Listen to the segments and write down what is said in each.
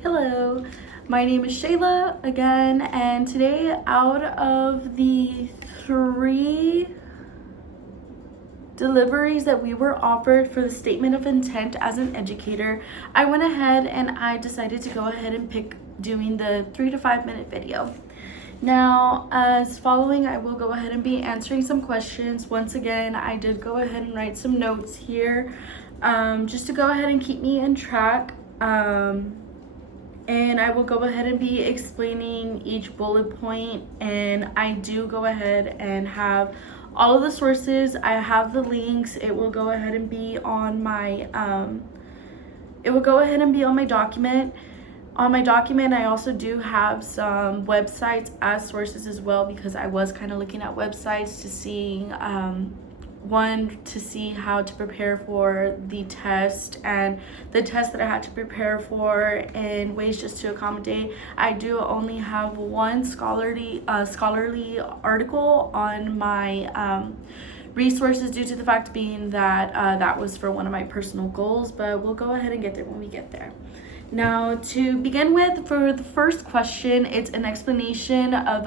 Hello, my name is Shayla again, and today, out of the 3 deliveries that we were offered for the statement of intent as an educator, I went ahead and I decided to go ahead and pick doing the 3 to 5 minute video. Now, as following, I will go ahead and be answering some questions. Once again, I did go ahead and write some notes here just to go ahead and keep me in track. And I will go ahead and be explaining each bullet point, and I do go ahead and have all of the sources. I have the links. It will go ahead and be on my document. On my document, I also do have some websites as sources as well, because I was kind of looking at websites to see to see how to prepare for the test, and the test that I had to prepare for in ways just to accommodate. I do only have one scholarly article on my resources, due to the fact being that that was for one of my personal goals, but we'll go ahead and get there when we get there. Now, to begin with, for the first question, it's an explanation of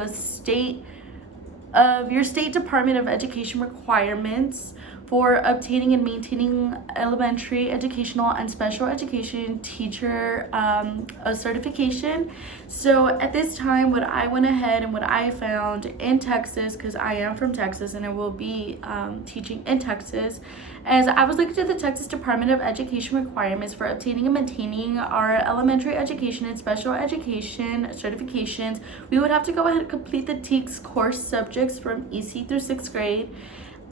your state Department of Education requirements for obtaining and maintaining elementary educational and special education teacher a certification. So at this time, what I went ahead and what I found in Texas, because I am from Texas and I will be teaching in Texas, as I was looking at the Texas Department of Education requirements for obtaining and maintaining our elementary education and special education certifications, we would have to go ahead and complete the TEKS course subjects from EC through 6th grade.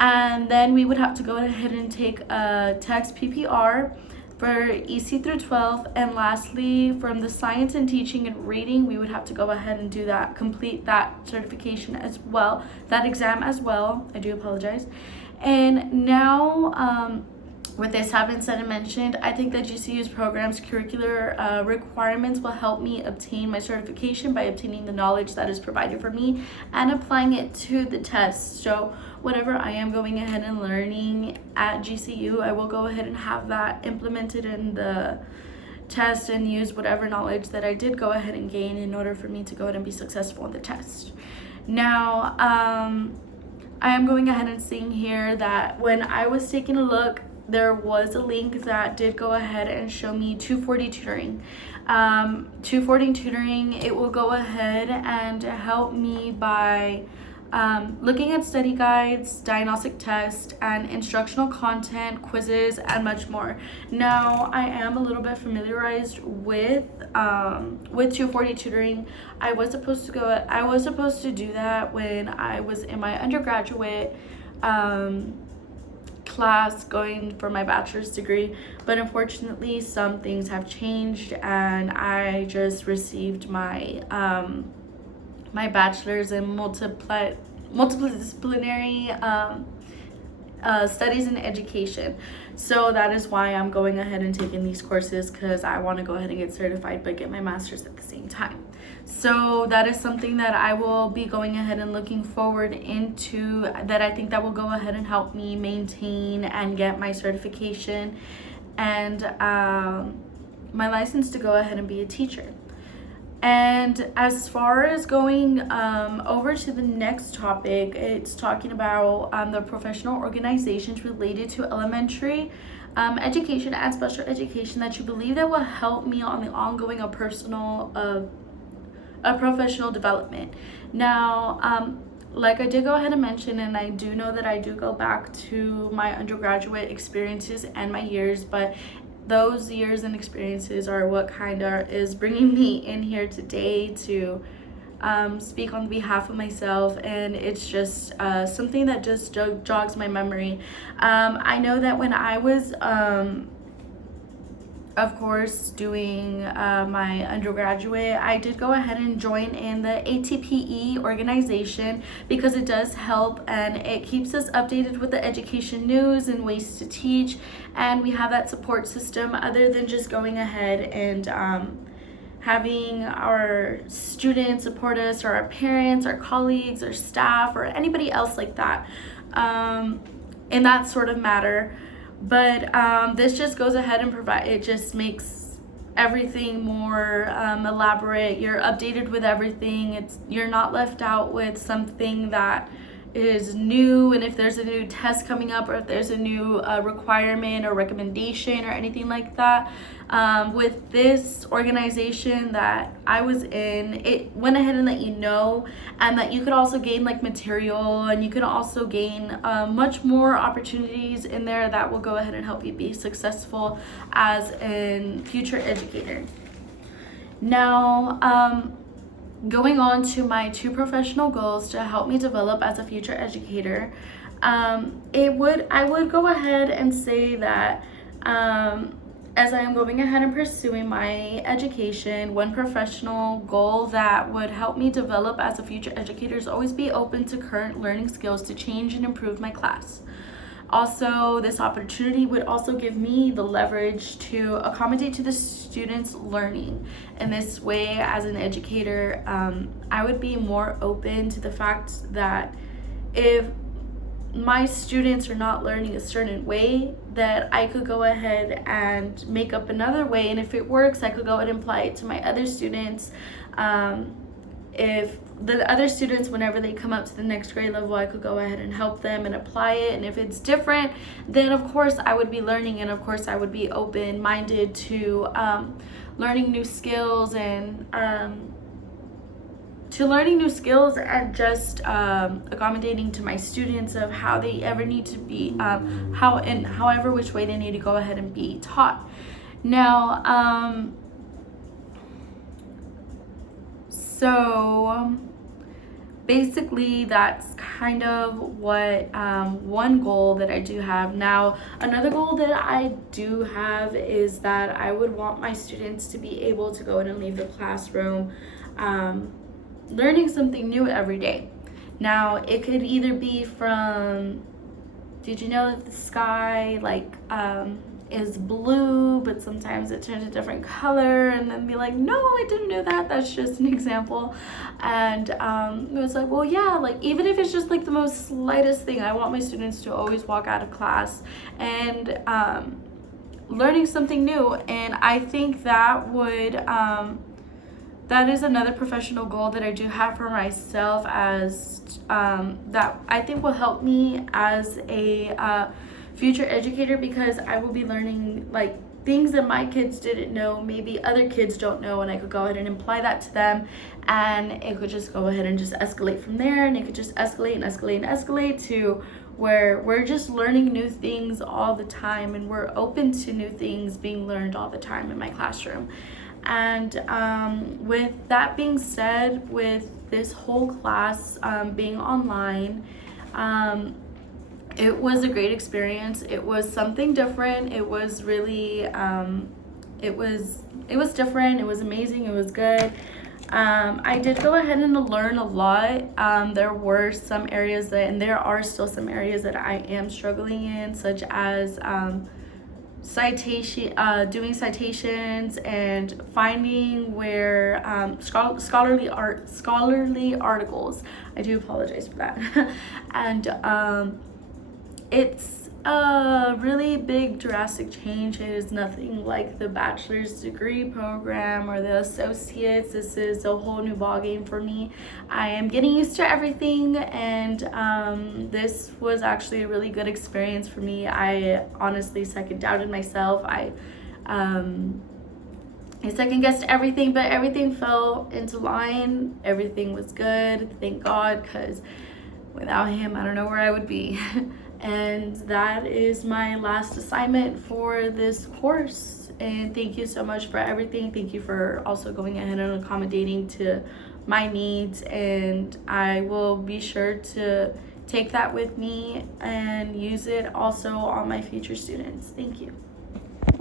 And then we would have to go ahead and take a TEKS PPR for EC through 12. And lastly, from the science and teaching and reading, we would have to go ahead and complete that certification as well, that exam as well. I do apologize. And now, with this having said and mentioned, I think that GCU's program's curricular requirements will help me obtain my certification by obtaining the knowledge that is provided for me and applying it to the test. So whatever I am going ahead and learning at GCU, I will go ahead and have that implemented in the test and use whatever knowledge that I did go ahead and gain in order for me to go ahead and be successful in the test. Now, I am going ahead and seeing here that when I was taking a look, there was a link that did go ahead and show me 240 tutoring. 240 tutoring, it will go ahead and help me by looking at study guides, diagnostic tests, and instructional content, quizzes, and much more. Now, I am a little bit familiarized with 240 tutoring. I was supposed to do that when I was in my undergraduate class going for my bachelor's degree, but unfortunately some things have changed, and I just received my my bachelor's in multidisciplinary studies in education. So that is why I'm going ahead and taking these courses, because I want to go ahead and get certified but get my master's at the same time. So that is something that I will be going ahead and looking forward into, that I think that will go ahead and help me maintain and get my certification and my license to go ahead and be a teacher. And as far as going over to the next topic, it's talking about the professional organizations related to elementary education and special education that you believe that will help me on the ongoing professional development. Now, like I did go ahead and mention, and I do know that I do go back to my undergraduate experiences and my years, but those years and experiences are what kind of is bringing me in here today to speak on behalf of myself, and it's just something that just jogs my memory. I know that when I was of course doing my undergraduate, I did go ahead and join in the ATPE organization, because it does help and it keeps us updated with the education news and ways to teach, and we have that support system other than just going ahead and having our students support us, or our parents, our colleagues, our staff, or anybody else like that in that sort of matter. But this just goes ahead and it just makes everything more elaborate. You're updated with everything. You're not left out with something that is new, and if there's a new test coming up, or if there's a new requirement or recommendation or anything like that. With this organization that I was in, it went ahead and let you know, and that you could also gain like material, and you could also gain much more opportunities in there that will go ahead and help you be successful as a future educator. Now, going on to my 2 professional goals to help me develop as a future educator, I would go ahead and say that as I am going ahead and pursuing my education, one professional goal that would help me develop as a future educator is always be open to current learning skills to change and improve my class. Also, this opportunity would also give me the leverage to accommodate to the students' learning. In this way, as an educator, I would be more open to the fact that if my students are not learning a certain way, that I could go ahead and make up another way, and if it works, I could go ahead and apply it to my other students. If the other students, whenever they come up to the next grade level, I could go ahead and help them and apply it. And if it's different, then of course I would be learning, and of course I would be open-minded to learning new skills, and just accommodating to my students of how they ever need to be, however which way they need to go ahead and be taught. Now, so basically that's kind of what one goal that I do have. Now, another goal that I do have is that I would want my students to be able to go in and leave the classroom learning something new every day. Now, it could either be from, did you know that the sky is blue, but sometimes it turns a different color, and then be like, no, I didn't know that. That's just an example. And it was like, well, yeah, like even if it's just like the most slightest thing, I want my students to always walk out of class and learning something new. And I think that would that is another professional goal that I do have for myself, as that I think will help me as a future educator, because I will be learning like things that my kids didn't know, maybe other kids don't know, and I could go ahead and apply that to them, and it could just go ahead and just escalate from there, and it could just escalate and escalate and escalate to where we're just learning new things all the time, and we're open to new things being learned all the time in my classroom. And with that being said, with this whole class being online, it was a great experience. It was something different. It was really, it was different. It was amazing. It was good. I did go ahead and learn a lot. There were some areas that, and there are still some areas that I am struggling in, such as doing citations and finding where scholarly articles. I do apologize for that. And it's a really big drastic change. It is nothing like the bachelor's degree program or the associates. This is a whole new ballgame for me. I am getting used to everything, and this was actually a really good experience for me. I honestly second doubted myself. I second guessed everything, but everything fell into line. Everything was good, thank God, because without him, I don't know where I would be. And that is my last assignment for this course. And thank you so much for everything. Thank you for also going ahead and accommodating to my needs. And I will be sure to take that with me and use it also on my future students. Thank you.